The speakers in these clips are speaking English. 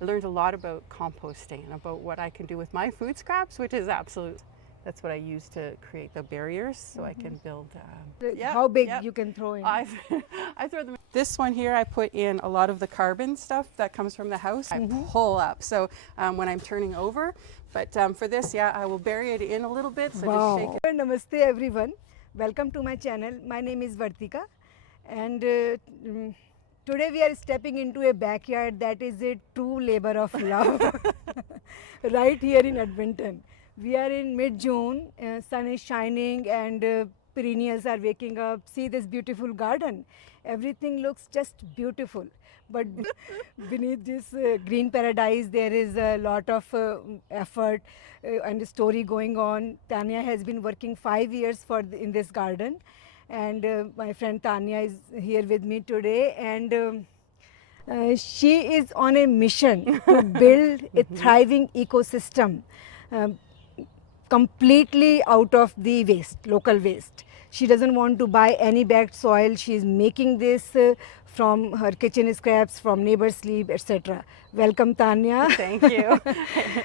I learned a lot about composting and about what I can do with my food scraps, which is absolute. That's what I use to create the barriers so I can build. How big you can throw in? I throw them. This one here, I put in a lot of the carbon stuff that comes from the house. I pull up. So when I'm turning over, but for this, I will bury it in a little bit. So just shake it. Namaste everyone. Welcome to my channel. My name is Vartika, and today we are stepping into a backyard that is a true labor of love. Right here in Edmonton. We are in mid-June, sun is shining and perennials are waking up. See this beautiful garden. Everything looks just beautiful. But beneath this green paradise, there is a lot of effort and story going on. Tanya has been working 5 years in this garden. And my friend Tanya is here with me today. And she is on a mission to build a thriving ecosystem. Completely out of the waste, local waste. She doesn't want to buy any bagged soil. She is making this from her kitchen scraps, from neighbor's sleep, etc. Welcome, Tanya. Thank you.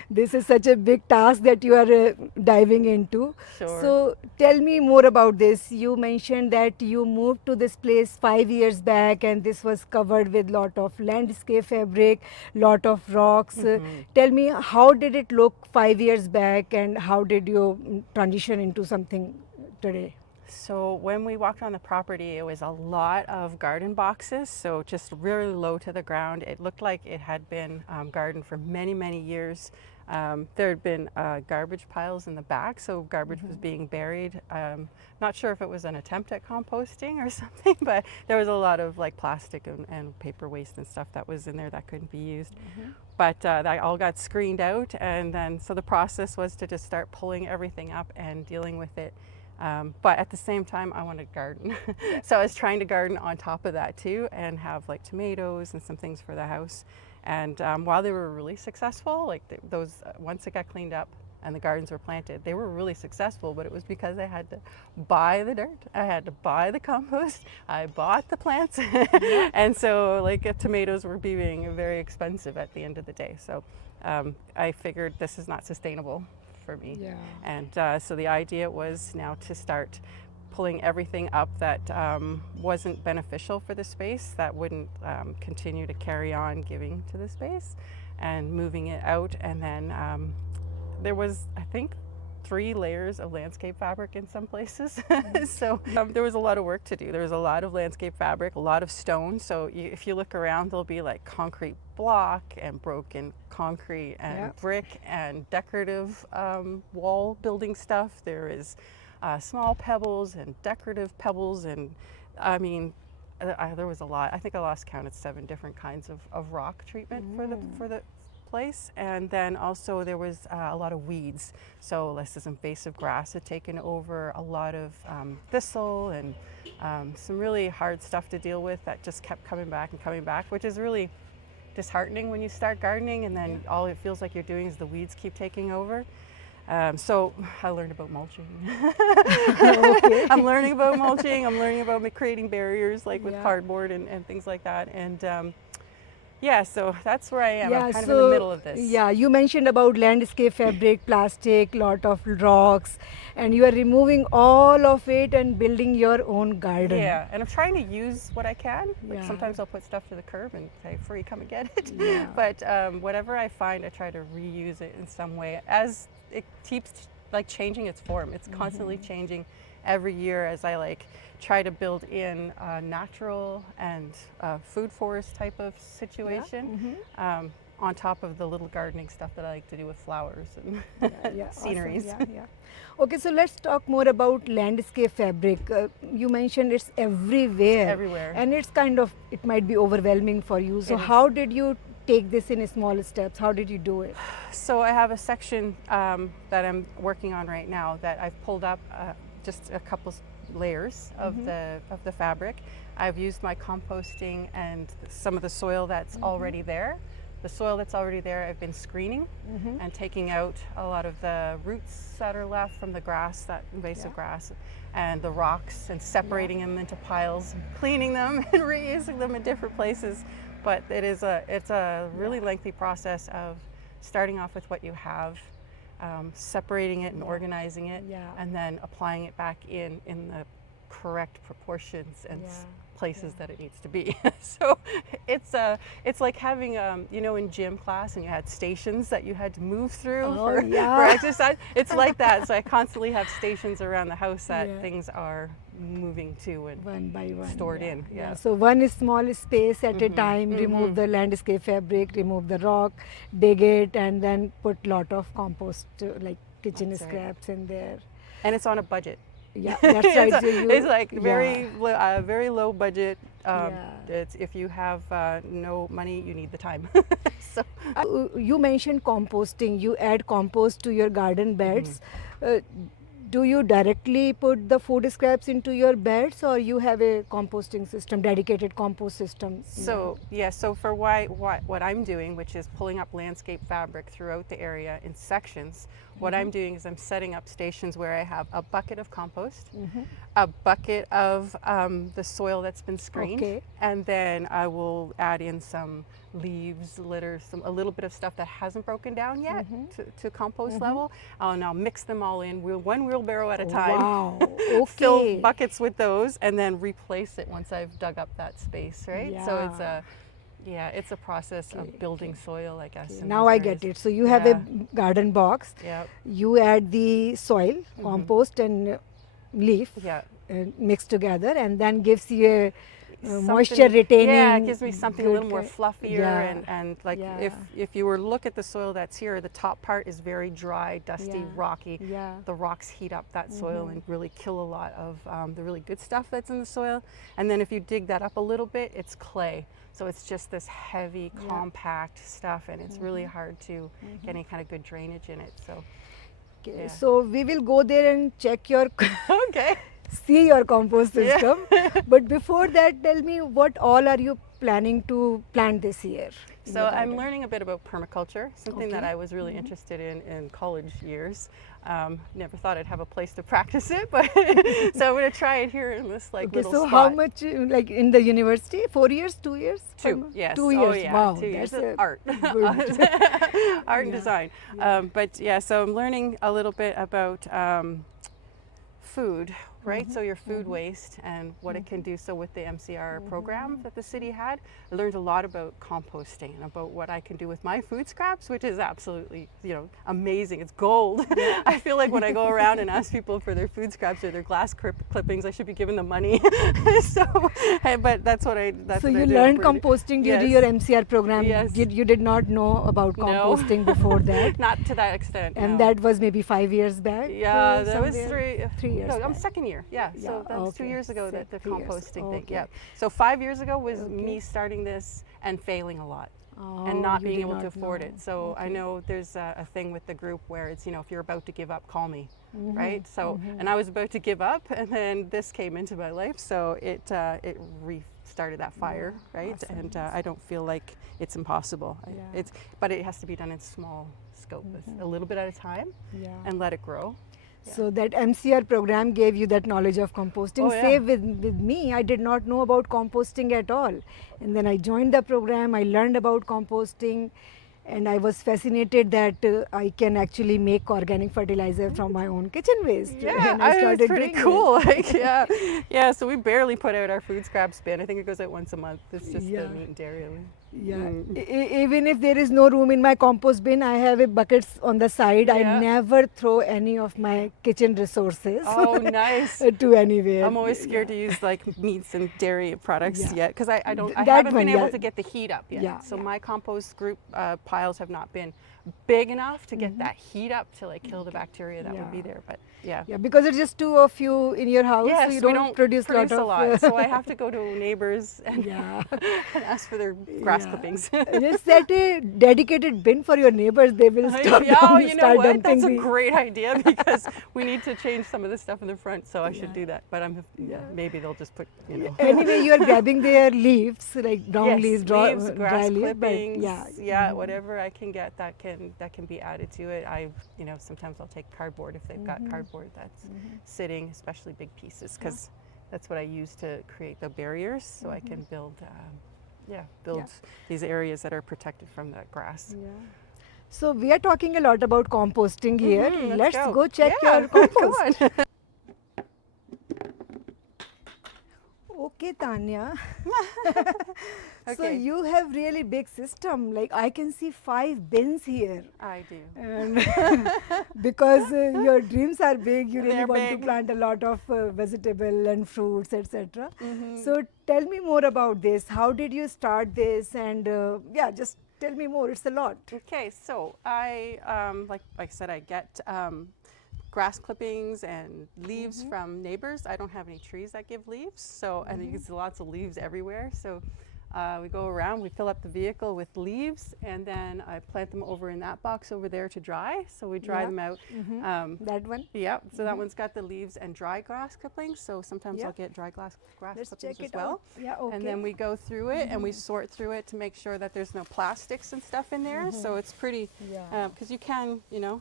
This is such a big task that you are diving into. Sure. So tell me more about this. You mentioned that you moved to this place 5 years back and this was covered with lot of landscape fabric, lot of rocks. Tell me, how did it look 5 years back and how did you transition into something today? So when we walked on the property, it was a lot of garden boxes, so just really low to the ground. It looked like it had been gardened for many, many years. There had been garbage piles in the back, so garbage was being buried. Not sure if it was an attempt at composting or something, but there was a lot of like plastic and paper waste and stuff that was in there that couldn't be used. But that all got screened out, and then so the process was to just start pulling everything up and dealing with it. But at the same time, I wanted to garden. So I was trying to garden on top of that too and have like tomatoes and some things for the house. And while they were really successful, like those, once it got cleaned up and the gardens were planted, they were really successful, but it was because I had to buy the dirt, I had to buy the compost, I bought the plants. And so like tomatoes were being very expensive at the end of the day. So I figured this is not sustainable for me. And so the idea was now to start pulling everything up that wasn't beneficial for the space, that wouldn't continue to carry on giving to the space, and moving it out. And then there was, I think, 3 layers of landscape fabric in some places. So there was a lot of work to do. There was a lot of landscape fabric, a lot of stone. So if you look around, there'll be like concrete block and broken concrete and brick and decorative wall building stuff. There is small pebbles and decorative pebbles, and I mean, there was a lot. I think I lost count. It's 7 different kinds of rock treatment for the place. And then also there was a lot of weeds. So this invasive grass had taken over, a lot of thistle and some really hard stuff to deal with that just kept coming back and coming back, which is really disheartening when you start gardening and then all it feels like you're doing is the weeds keep taking over. So I learned about mulching. I'm learning about mulching. I'm learning about creating barriers like with cardboard and things like that. And yeah, so that's where I am. I'm kind of in the middle of this. Yeah, you mentioned about landscape fabric, plastic, lot of rocks, and you are removing all of it and building your own garden. Yeah, and I'm trying to use what I can. Like sometimes I'll put stuff to the curb and say, free, come and get it. But whatever I find, I try to reuse it in some way as it keeps like changing its form. It's constantly changing every year as I like try to build in a natural and food forest type of situation on top of the little gardening stuff that I like to do with flowers and sceneries. Awesome. Okay, so let's talk more about landscape fabric. You mentioned it's everywhere. Everywhere. And it's kind of, it might be overwhelming for you. So how did you take this in small steps? How did you do it? So I have a section that I'm working on right now that I've pulled up just a couple layers of the fabric. I've used my composting and some of the soil that's already there. The soil that's already there, I've been screening and taking out a lot of the roots that are left from the grass, that invasive grass, and the rocks, and separating them into piles, cleaning them and reusing them in different places but it's a really lengthy process of starting off with what you have, separating it and organizing it, and then applying it back in the correct proportions and places that it needs to be. So it's like having in gym class and you had stations that you had to move through for exercise. It's like that. So I constantly have stations around the house that things are moving to and one by one stored in. So one is small space at a time, remove the landscape fabric, remove the rock, dig it, and then put lot of compost like kitchen scraps in there. And it's on a budget. Yeah, that's right. It's like very low budget. It's if you have no money, you need the time. So you mentioned composting. You add compost to your garden beds. Do you directly put the food scraps into your beds, or you have a composting system, dedicated compost system? So so for what I'm doing, which is pulling up landscape fabric throughout the area in sections, what I'm doing is I'm setting up stations where I have a bucket of compost, a bucket of the soil that's been screened, and then I will add in some leaves, litter, a little bit of stuff that hasn't broken down yet to compost level, and I'll mix them all in one wheelbarrow at a time. Wow. Fill buckets with those and then replace it once I've dug up that space, right? So it's a process of building soil, I guess. Now I get it. So you have a garden box. You add the soil, compost and leaf mixed together, and then gives you a moisture retaining. Yeah, it gives me something a little more fluffier and like if you were to look at the soil that's here, the top part is very dry, dusty, rocky. The rocks heat up that soil and really kill a lot of the really good stuff that's in the soil. And then if you dig that up a little bit, it's clay. So it's just this heavy, compact stuff, and it's really hard to get any kind of good drainage in it. So so we will go there and check your see your compost system. But before that, tell me, what all are you planning to plant this year? So I'm learning a bit about permaculture, something that I was really interested in college years. Never thought I'd have a place to practice it, but so I'm going to try it here in this little so spot. How much, like in the university? 4 years, 2 years? 2, yes. 2 years, oh, yeah. wow. 2 years of art. Good. Art and design. But so I'm learning a little bit about food, right? So your food waste and what it can do. So with the MCR program that the city had, I learned a lot about composting and about what I can do with my food scraps, which is absolutely, amazing. It's gold. I feel like when I go around and ask people for their food scraps or their glass clippings, I should be giving them money. But that's what I. So you learned composting during your MCR program. Yes. You did not know about composting before that. Not to that extent. And that was maybe 5 years back. Yeah, that was 3 years. No, I'm back. second year. So that was 2 years ago that the 3 years. composting thing. So 5 years ago was me starting this and failing a lot. And not being able to afford it. So I know there's a thing with the group where it's, if you're about to give up, call me, right? So, and I was about to give up, and then this came into my life, so it restarted that fire, right? Awesome. And I don't feel like it's impossible. But it has to be done in small scope, a little bit at a time, and let it grow. So that MCR program gave you that knowledge of composting. Same with me, I did not know about composting at all. And then I joined the program, I learned about composting, and I was fascinated that I can actually make organic fertilizer from my own kitchen waste. Yeah, and I started it's pretty doing cool. Like, so we barely put out our food scraps bin. I think it goes out once a month. It's just the meat and dairy. Even if there is no room in my compost bin, I have a buckets on the side. I never throw any of my kitchen resources to anywhere. I'm always scared to use like meats and dairy products yet, because I haven't been able to get the heat up yet. So my compost group piles have not been big enough to get that heat up to like kill the bacteria that would be there. But because it's just 2 of you in your house, so you don't produce a lot. So I have to go to neighbors and, and ask for their grass clippings. Just set a dedicated bin for your neighbors. They will stop dumping. That's a great idea, because we need to change some of the stuff in the front, so I should do that. But maybe they'll just put, Anyway, you are grabbing their leaves, like brown leaves, dry grass leaves, clippings, whatever I can get that can be added to it. Sometimes I'll take cardboard if they've got cardboard that's sitting, especially big pieces, because that's what I use to create the barriers, so I can build build these areas that are protected from the grass. Yeah. So we are talking a lot about composting here. Let's go check Yeah, your compost. Go on. Okay, Tanya. So Okay. you have really big system. Like I can see 5 bins here. I do. And because your dreams are big, you really They're want big. to plant a lot of vegetable and fruits, etc. So tell me more about this. How did you start this? And just tell me more. It's a lot. Okay, so I, like I said, I get grass clippings and leaves from neighbors. I don't have any trees that give leaves, so and there's lots of leaves everywhere. So we go around, we fill up the vehicle with leaves, and then I plant them over in that box over there to dry. So we dry them out. That one. Yeah, so that one's got the leaves and dry grass clippings. So sometimes I'll get dry grass Let's clippings check as it well. out. Yeah, okay. And then we go through it and we sort through it to make sure that there's no plastics and stuff in there. So it's pretty, because you can, you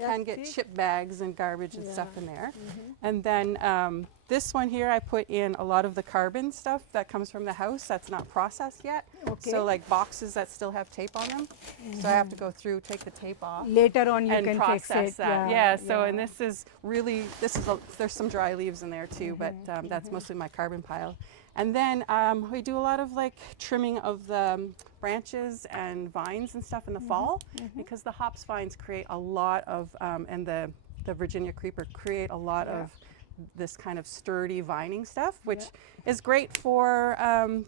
can get see? chip bags and garbage and stuff in there. And then this one here, I put in a lot of the carbon stuff that comes from the house that's not processed yet. Okay. So like boxes that still have tape on them. So I have to go through, take the tape off. Later on you And can process fix it. that. Yeah, so and this is really, there's some dry leaves in there too, but that's mostly my carbon pile. And then we do a lot of like trimming of the branches and vines and stuff in the fall, because the hops vines create a lot of, and the Virginia creeper create a lot of this kind of sturdy vining stuff, which is great for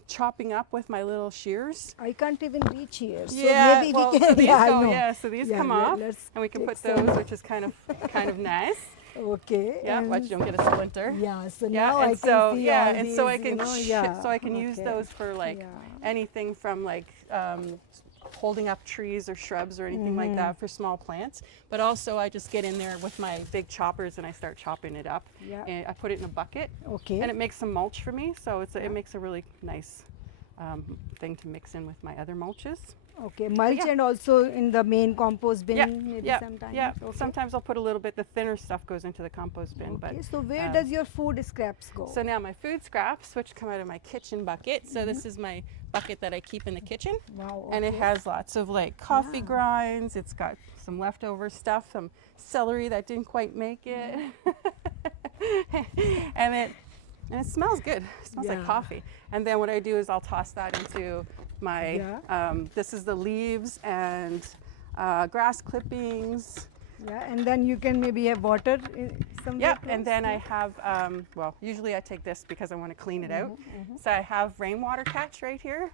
chopping up with my little shears. I can't even reach here. So Yeah, maybe well, we can. so these I go, know. so these Yeah, come off, let's and we can put take some. those, which is kind of nice. Okay. Yeah, and but you don't get a splinter. Yeah, so Yeah, now and I can so see yeah, all and these, so I can so I can use those for like anything from like holding up trees or shrubs or anything like that for small plants. But also I just get in there with my big choppers and I start chopping it up. Yeah. And I put it in a bucket. Okay. And it makes some mulch for me, so it makes a really nice thing to mix in with my other mulches. Okay, mulch and also in the main compost bin maybe yeah, sometimes. yeah. Okay. Sometimes I'll put a little bit. The thinner stuff goes into the compost bin. Okay, But so where does your food scraps go? so now my food scraps, which come out of my kitchen bucket. So this is my bucket that I keep in the kitchen. Wow. And it has lots of like coffee grinds. It's got some leftover stuff, some celery that didn't quite make it. and it smells good. It smells like coffee. And then what I do is I'll toss that into my, this is the leaves and grass clippings. Yeah, and then you can maybe have water somewhere. Yeah, close. and then I have, well, usually I take this because I want to clean it out. So I have rainwater catch right here.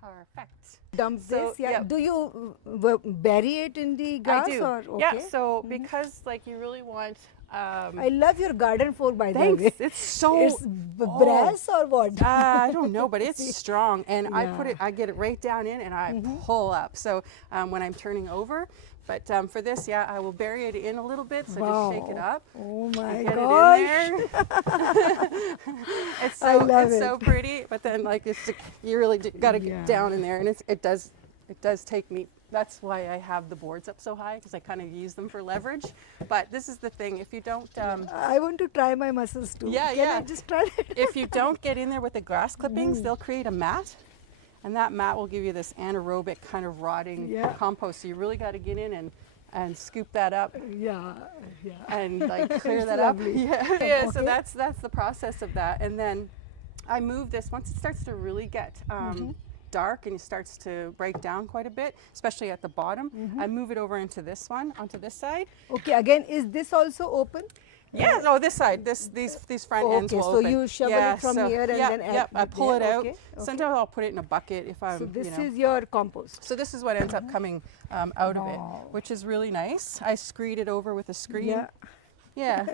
Perfect. Dump So, this. Yeah. yeah. Do you bury it in the grass I do. or okay? Yeah, so because like you really want, I love your garden fork by the thanks, way. it's so, It's brass or what? I don't know, but it's strong, and Yeah. I get it right down in, and I pull up. So when I'm turning over, but for this, I will bury it in a little bit. So just shake it up. Oh my Get gosh. it in there. it's I so love so it. pretty, but then like you really got to get down in there, and it does take me. That's why I have the boards up so high, because I kind of use them for leverage. But this is the thing: if you don't, I want to try my muscles too. Yeah, Can yeah. I just try it? if you don't get in there with the grass clippings, they'll create a mat, and that mat will give you this anaerobic kind of rotting compost. So you really got to get in and scoop that up Yeah, yeah. and like clear It's that up. lovely. Yeah. So Okay. that's the process of that, and then I move this once it starts to really get dark and it starts to break down quite a bit, especially at the bottom. I move it over into this one, onto this side. Okay, again, is this also open? Yeah, no, this side, these front ends Okay, will so open. you shovel it from here and then add Yep, I it pull it there. out. Okay, okay. Sometimes I'll put it in a bucket if I'm, So this you know. is your compost. So this is what ends up coming out of it, Wow. which is really nice. I screed it over with a screen. Yeah. Yeah.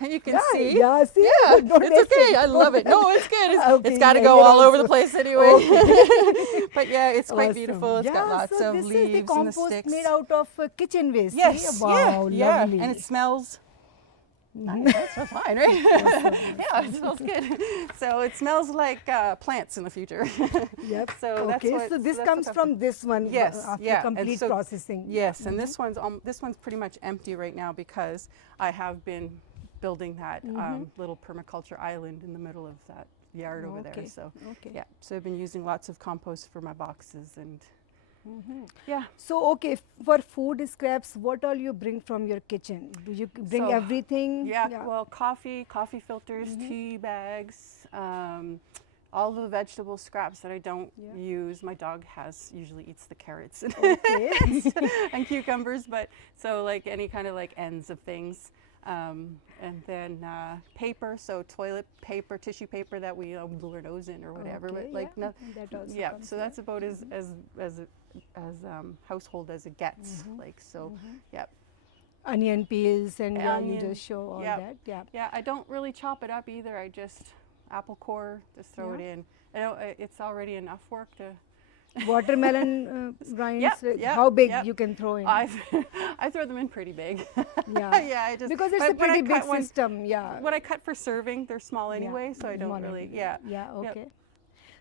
And you can see. Yeah, see? Yeah, Don't it's waste okay. it. I love it. No, it's good. Okay, it's got to yeah, go here all over the also. place anyway. But yeah, it's quite Awesome. beautiful. It's got lots so of this leaves is the and the compost sticks. made out of kitchen waste. Yes, see? Wow, yeah, lovely. and it smells Nice, that smells fine, right? Yeah, it smells good. So it smells like plants in the future. Yep. So that's Okay, what. so this that's comes what from this one Yes, after yeah, and complete so- processing. Yes, and this one's pretty much empty right now because I have been building that little permaculture island in the middle of that yard over there. Okay, So okay. yeah, so I've been using lots of compost for my boxes and yeah. So okay, for food scraps, what all you bring from your kitchen? Do you bring So, everything? Yeah, well, coffee filters, tea bags, all the vegetable scraps that I don't use. My dog usually eats the carrots and, Okay. and cucumbers, but so like any kind of like ends of things. And then paper, so toilet paper, tissue paper that we blew our nose in or whatever. Okay, but like yeah, that also yeah, comes so that's about as household as it gets. Like so, yeah. Onion peels and yeah, you Onion, just show all yep. that. Yeah. Yeah, I don't really chop it up either. I just apple core, just throw it in. It's already enough work to. Watermelon rinds, Yep, how big yep. you can throw in? I throw them in pretty big. Yeah. Yeah, I just Because it's but a when I pretty big cut one- system. Yeah. When I cut for serving, they're small anyway, so I don't Smaller. really. Yeah. Yeah. Yep. Okay.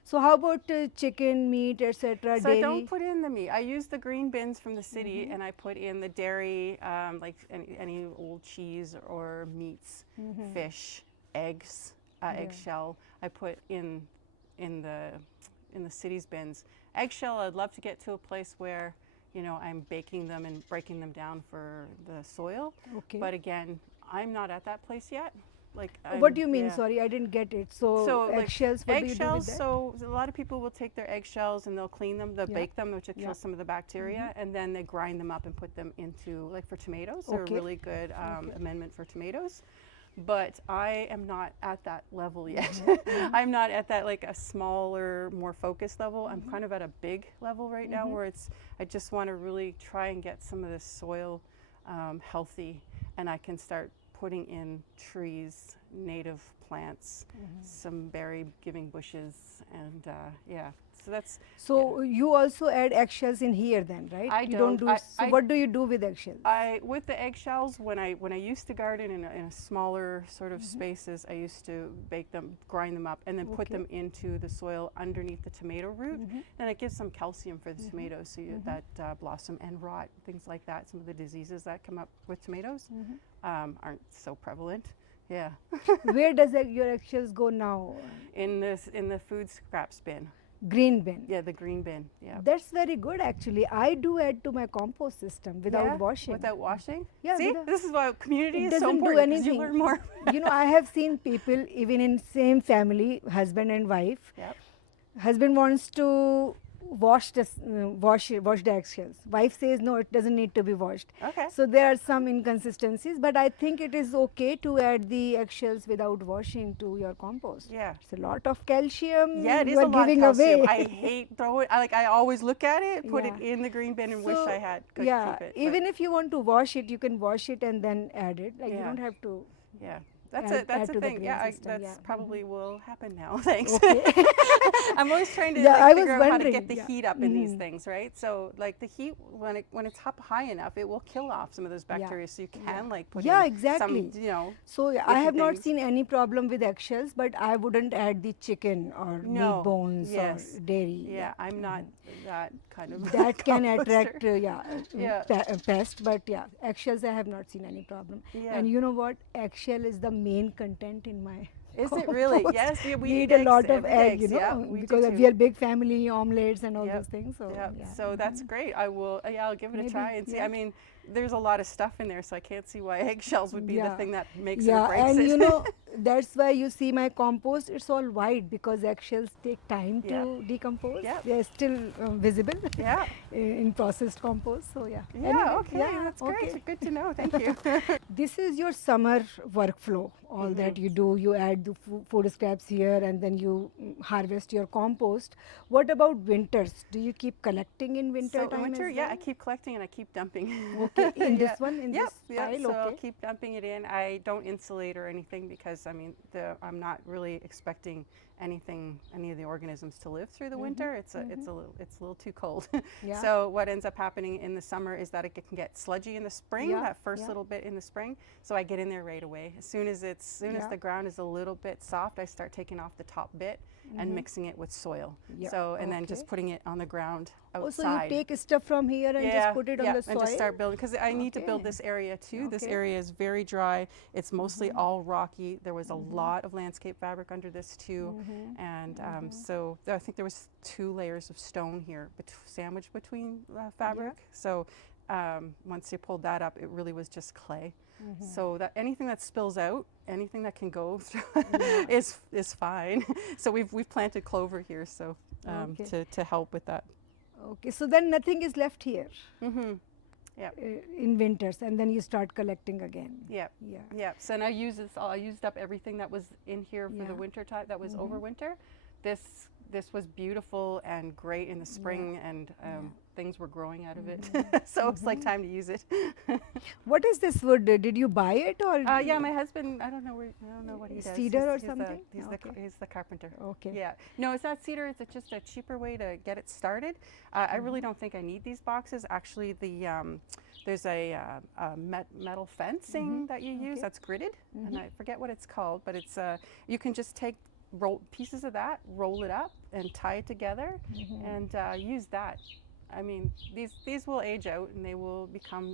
So how about chicken, meat, etc. So I dairy? don't put in the meat. I use the green bins from the city, and I put in the dairy, like any old cheese or meats, fish, eggs, eggshell. I put in the city's bins. Eggshell, I'd love to get to a place where, I'm baking them and breaking them down for the soil. Okay. But again, I'm not at that place yet. Like, What do you mean? yeah. Sorry, I didn't get it. So, like, eggshells, what do you do eggshells, with that? so a lot of people will take their eggshells and they'll clean them, they'll bake them, which will kill some of the bacteria, and then they grind them up and put them into, like for tomatoes, they're a really good amendment for tomatoes. But I am not at that level yet. I'm not at that like a smaller, more focused level. I'm kind of at a big level right now where I just want to really try and get some of this soil healthy, and I can start putting in trees, native plants, some berry-giving bushes, and yeah. So that's. So you also add eggshells in here then, right? I you don't. do. So what do you do with eggshells? With the eggshells, when I used to garden in a smaller sort of spaces, I used to bake them, grind them up, and then put them into the soil underneath the tomato root, and it gives some calcium for the tomatoes, so that blossom and rot, things like that. Some of the diseases that come up with tomatoes aren't so prevalent. Yeah. Where does your eggshells go now? In the food scraps bin. Green bin. Yeah, the green bin. Yeah. That's very good actually. I do add to my compost system without washing. Without washing? Yeah, See, this is why community it is so doesn't do important, 'cause anything. you learn more. I have seen people even in same family, husband and wife. Yep. Husband wants to wash the eggshells. Wife says no, it doesn't need to be washed. Okay. So there are some inconsistencies, but I think it is okay to add the eggshells without washing to your compost. Yeah. It's a lot of calcium. Yeah, it is you a are lot of giving calcium. away. I hate throwing. I always look at it, put it Yeah. in the green bin, and wish So, I could yeah, keep it. even if you want to wash it, you can wash it and then add it. Like you Yeah. don't have to. yeah, that's add that's to the the thing. green Yeah, system, that's yeah. probably will happen now. Thanks. Okay. I'm always trying to Yeah, I was figure out how to wondering, get the yeah. heat up in these things, right? So like the heat, when it's up high enough, it will kill off some of those bacteria, so you can like put Yeah, in exactly. some, So I different have not things. seen any problem with eggshells, but I wouldn't add the chicken or No, meat bones yes. or dairy. Yeah, I'm not that kind of. That can composter. attract Yeah. pest, but yeah, eggshells I have not seen any problem. Yeah. And you know what? Eggshell is the main content in my. Is it really? compost. Yes, yeah, we We eat eat a lot of every egg, eggs, yeah, we do because too. we are big family, omelets and all Yep, those things. So Yep. yeah. So that's great. I'll give it a Maybe, try and see. yeah. I mean, there's a lot of stuff in there, so I can't see why eggshells would be the Yeah. thing that makes it or Yeah, breaks and it. that's why you see my compost, it's all white because eggshells take time Yeah. to decompose. Yep. They are still visible Yeah. in processed compost. So yeah. Yeah, Anyway, okay, yeah, that's great. okay. Good to know. Thank you. This is your summer workflow. All that you do, you add the food scraps here and then you harvest your compost. What about winters? Do you keep collecting in winter So time in winter, as yeah, well? I keep collecting and I keep dumping. Okay, in this one, in this Yeah. pile, So I'll okay. keep dumping it in. I don't insulate or anything because I mean I'm not really expecting any of the organisms to live through the winter. It's a little too cold. Yeah. So what ends up happening in the summer is that it can get sludgy in the spring. Yeah, That first yeah. little bit in the spring. So I get in there right away. As soon as Yeah. the ground is a little bit soft, I start taking off the top bit and mixing it with soil. Yeah, So and then okay. just putting it on the ground Also, outside. you take stuff from here and just put it on the soil? and just start building because I need to build Okay. this area too. This Okay. area is very dry. It's mostly all rocky. There was a lot of landscape fabric under this too, and so I think there was 2 layers of stone here, sandwiched between fabric. So once you pulled that up, it really was just clay. So that anything that spills out, anything that can go through, is fine. So we've planted clover here, so Okay. to help with that. Okay, so then nothing is left here Yeah. in winters, and then you start collecting again. Yeah. Yeah. Yeah. So now I used up everything that was in here for the Yeah. winter time. That was over winter. This was beautiful and great in the spring, and things were growing out of it. So it's like time to use it. What is this wood? Did you buy it or? Yeah, my husband. I don't know what he does. Cedar or He's something? He's the carpenter. Okay. Yeah. No, it's not cedar. It's just a cheaper way to get it started. I really don't think I need these boxes. Actually, there's a metal fencing that you use that's gridded, and I forget what it's called, but it's you can just take pieces of that, roll it up, and tie it together, and use that. I mean, these will age out and they will become,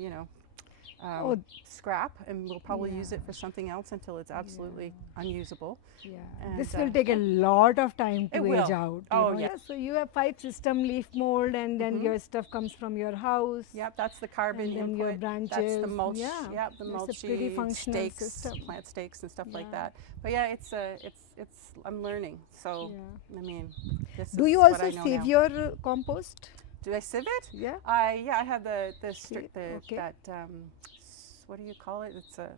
scrap, and we'll probably use it for something else until it's absolutely unusable. Yeah. And, This will take a lot of time to It will. age out. Oh, know? yeah. So you have 5 system leaf mold, and then your stuff comes from your house. Yep, that's the carbon And then input. your That's the branches. mulch. Yeah, Yep, the that's a mulchy pretty functional stakes, system. plant stakes and stuff like Yeah. that. But yeah, it's I'm learning. So Yeah. I mean, this Do is you what also I know save now. your compost? Do I sieve it? Yeah. I have the okay. that what do you call it? It's a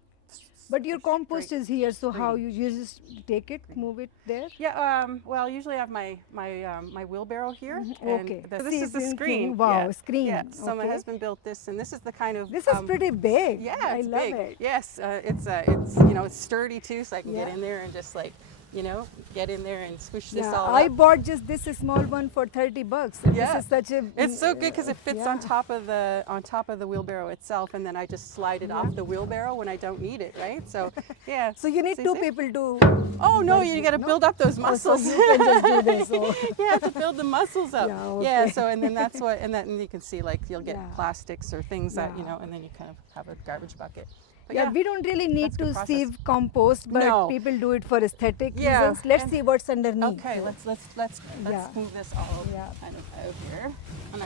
But your compost straight- is here, so how screen. you just take it, move it there? Yeah, well, usually I have my wheelbarrow here. And Okay. this is the Season screen. thing. Wow, yeah. screen. Yeah. So my Okay. husband built this, and this is the kind of This is pretty big. yeah, I it's love big. it. Yes, it's it's sturdy too, so I can get Yeah. in there and just like get in there and squish this Yeah, all I up. bought just this small one for $30. And Yeah. This is such a. It's so good because it fits on yeah. top of the wheelbarrow itself, and then I just slide it off the wheelbarrow when I don't need it, right? So yeah. So you need See, 2 see? people to. Oh no, you got to build up those Oh, so muscles. you can just do this. Oh. You have to build the muscles up. Yeah, okay. So and then that's what, and then you can see like you'll get Yeah. plastics or things that Yeah. and then you kind of have a garbage bucket. But Yeah, we don't really need that's to the process. sieve compost, but No. people do it for aesthetic Yeah, reasons. Let's and- see what's underneath. Okay, let's Yeah. move this all Yeah. kind of out here, and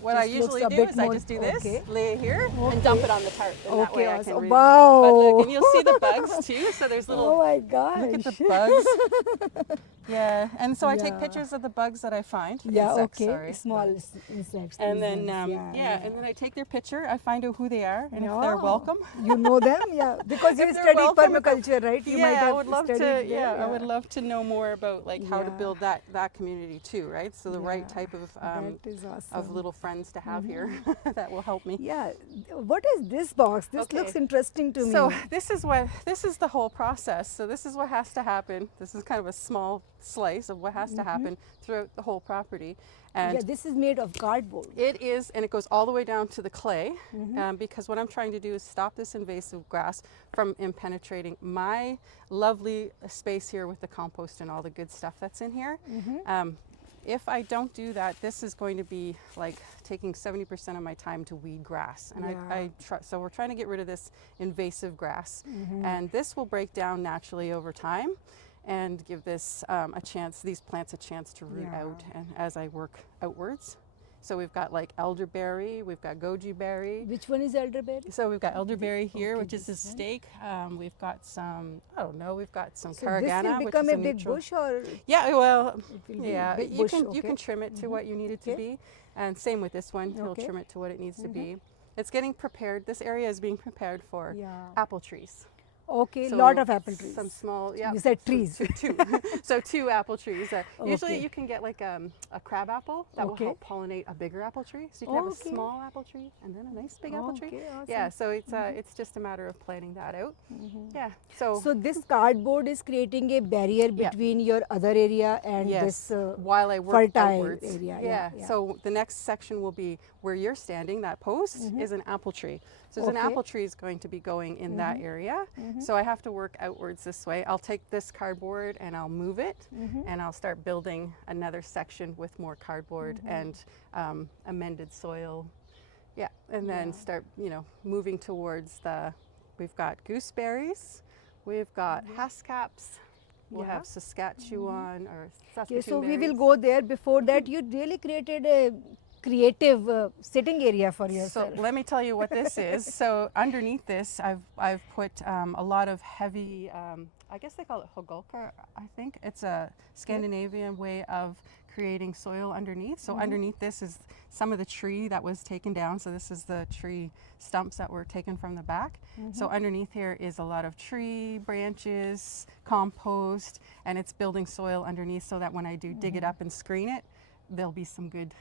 what just I looks usually a do bit is I more- just do this, okay. lay it here, and dump it on the tarp, and that Okay, way I awesome. can. Wow. But look, and you'll see the bugs too. So there's little. Oh my gosh. Look at the bugs. Yeah, and so I take Yeah. pictures of the bugs that I find. Yeah, insects, okay. sorry, Small bugs. insects. And then, insects, and then I take their picture. I find out who they are, and if Yeah. they're welcome. You know them? Yeah. Because you If they're studied welcome, permaculture, right? You might Yeah, I have would love to. studied there, Yeah, I would love to know more about like how to Yeah. build that community too, right? So the right Yeah, type of that is awesome. of little friends to have here that will help me. Yeah. What is this box? This Okay. looks interesting to me. So this is the whole process. So this is what has to happen. This is kind of a small slice of what has to happen throughout the whole property. And yeah, this is made of cardboard. it is, and it goes all the way down to the clay, because what I'm trying to do is stop this invasive grass from penetrating my lovely space here with the compost and all the good stuff that's in here. If I don't do that, this is going to be like taking 70% of my time to weed grass. And Yeah. so we're trying to get rid of this invasive grass. And this will break down naturally over time and give this these plants a chance to root Yeah. out, and as I work outwards. So we've got like elderberry, we've got goji berry. Which one is elderberry? So we've got elderberry here, Okay, which is a this one. steak. We've got some, I don't know, we've got some So caragana, this will which become is a big neutral. bush, or Yeah, well, it will be yeah, big you bush? can Okay. trim it to what you need it to Okay. be, and same with this one. He'll Okay. trim it to what it needs to be. It's getting prepared. This area is being prepared for Yeah. apple trees. Okay, So lot of apple trees. Some small, yeah. You said so trees. Two. So 2 apple trees. Usually Okay. you can get like a crab apple that will Okay. help pollinate a bigger apple tree. So you can have a Okay. small apple tree and then a nice big apple tree. Okay, awesome. Yeah, so it's just a matter of planning that out. Yeah. So So this cardboard is creating a barrier Yeah. between your other area and yes, this while I work fertile outwards. area. Yeah. So the next section will be where you're standing. That post is an apple tree. So there's an Okay. apple tree is going to be going in that area. So I have to work outwards this way. I'll take this cardboard and I'll move it, and I'll start building another section with more cardboard and amended soil. Yeah, and then start moving towards the. We've got gooseberries, we've got haskaps. We'll have Saskatchewan or Saskatoon Okay, so we will berries. go there. Before that, you really created a creative sitting area for So yourself. let me tell you what this is. So underneath this, I've put a lot of heavy. I guess they call it hogolka. I think it's a Scandinavian way of creating soil underneath. So underneath this is some of the tree that was taken down. So this is the tree stumps that were taken from the back. So underneath here is a lot of tree branches, compost, and it's building soil underneath so that when I do dig it up and screen it, there'll be some good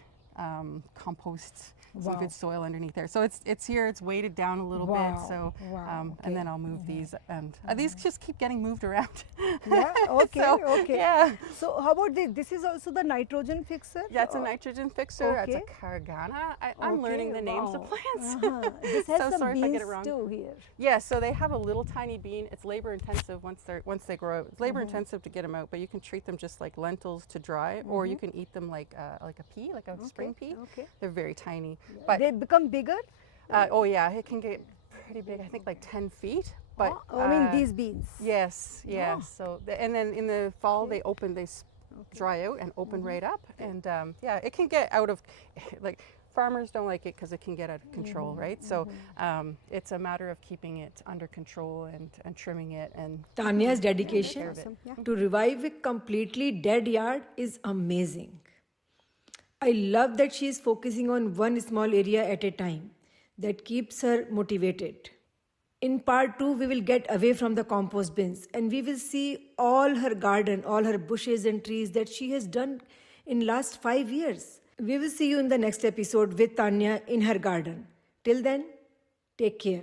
compost, some Wow. good soil underneath there. So it's here, it's weighted down a little Wow. bit. So Wow. and then I'll move these, and these just keep getting moved around. Yeah, okay, So, okay. Yeah. So how about this? This is also the nitrogen fixer? Yeah, it's a Or- nitrogen fixer. It's Okay. a cargana. I'm Okay, learning the names of wow. plants. This has So some sorry if I get beans it wrong. too here. Yeah, so they have a little tiny bean. It's labor intensive once they grow out. It's labor intensive to get them out, but you can treat them just like lentils to dry, or you can eat them like a pea, like a spring pea. Okay. They're very tiny. But They become bigger? oh yeah, it can get pretty big. I think like 10 feet. But I mean these beans. yes, yeah. Oh. So and then in the fall they open, they dry out and open right up, and yeah, it can get out of like. Farmers don't like it because it can get out of control, right? So it's a matter of keeping it under control and trimming it and Tanya's dedication Awesome. Yeah. to revive a completely dead yard is amazing. I love that she is focusing on one small area at a time. That keeps her motivated. In part 2, we will get away from the compost bins and we will see all her garden, all her bushes and trees that she has done in last 5 years. We will see you in the next episode with Tanya in her garden. Till then, take care.